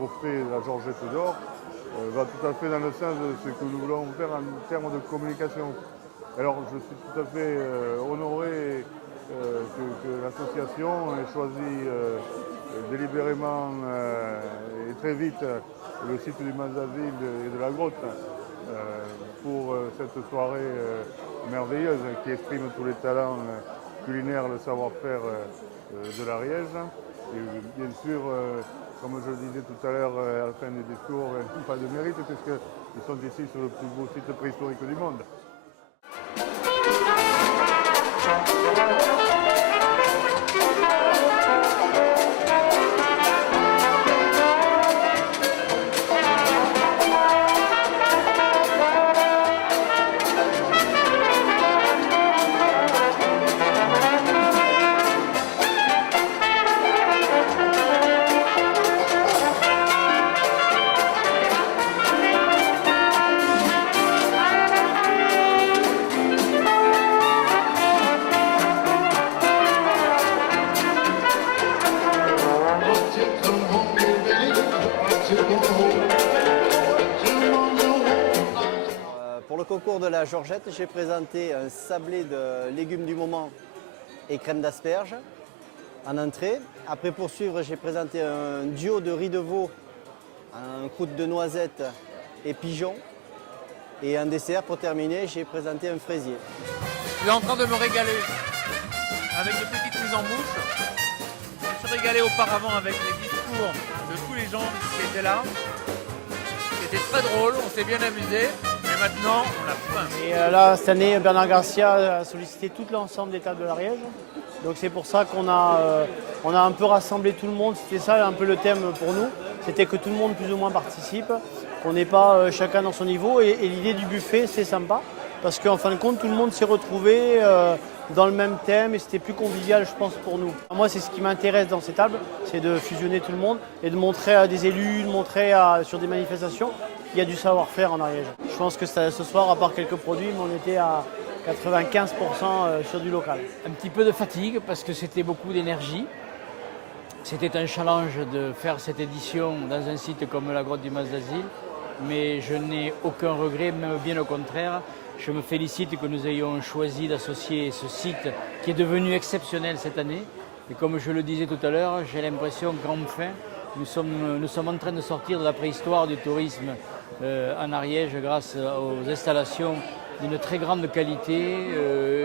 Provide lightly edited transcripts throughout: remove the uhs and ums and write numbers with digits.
trophée de la Georgette d'Or va tout à fait dans le sens de ce que nous voulons faire en termes de communication. Alors je suis tout à fait honoré que l'association ait choisi délibérément et très vite le site du Manzasile et de la Grotte pour cette soirée merveilleuse qui exprime tous les talents culinaires, le savoir-faire de l'Ariège. Et bien sûr, comme je le disais tout à l'heure à la fin du discours, pas de mérite puisqu'ils sont ici sur le plus beau site préhistorique du monde. Pour le concours de la Georgette, j'ai présenté un sablé de légumes du moment et crème d'asperges en entrée. Après, pour suivre, j'ai présenté un duo de riz de veau, en croûte de noisettes et pigeons. Et en dessert, pour terminer, j'ai présenté un fraisier. Je suis en train de me régaler avec de petites mises en bouche. Je me suis régalé auparavant avec les discours de tous les gens qui étaient là. C'était très drôle, on s'est bien amusé. Mais maintenant, on a faim. Et là, cette année, Bernard Garcia a sollicité tout l'ensemble des tables de l'Ariège. Donc c'est pour ça qu'on a un peu rassemblé tout le monde. C'était ça un peu le thème pour nous. C'était que tout le monde plus ou moins participe, qu'on n'ait pas chacun dans son niveau. Et l'idée du buffet, c'est sympa. Parce qu'en fin de compte, tout le monde s'est retrouvé dans le même thème et c'était plus convivial, je pense, pour nous. Moi, c'est ce qui m'intéresse dans ces tables, c'est de fusionner tout le monde et de montrer à des élus, de montrer sur des manifestations qu'il y a du savoir-faire en Ariège. Je pense que ce soir, à part quelques produits, mais on était à 95% sur du local. Un petit peu de fatigue parce que c'était beaucoup d'énergie. C'était un challenge de faire cette édition dans un site comme la grotte du Manzasile, mais je n'ai aucun regret, même bien au contraire. Je me félicite que nous ayons choisi d'associer ce site qui est devenu exceptionnel cette année. Et comme je le disais tout à l'heure, j'ai l'impression qu'enfin, nous sommes en train de sortir de la préhistoire du tourisme en Ariège grâce aux installations d'une très grande qualité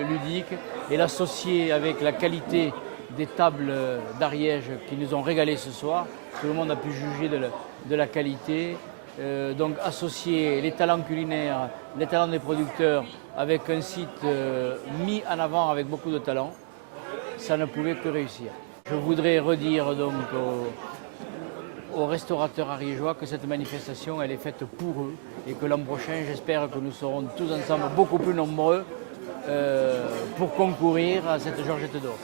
ludique et l'associer avec la qualité des tables d'Ariège qui nous ont régalé ce soir. Tout le monde a pu juger de la qualité. Donc associer les talents culinaires, les talents des producteurs avec un site mis en avant avec beaucoup de talent, ça ne pouvait que réussir. Je voudrais redire donc aux restaurateurs ariégeois que cette manifestation elle est faite pour eux et que l'an prochain j'espère que nous serons tous ensemble beaucoup plus nombreux pour concourir à cette Georgette d'Or.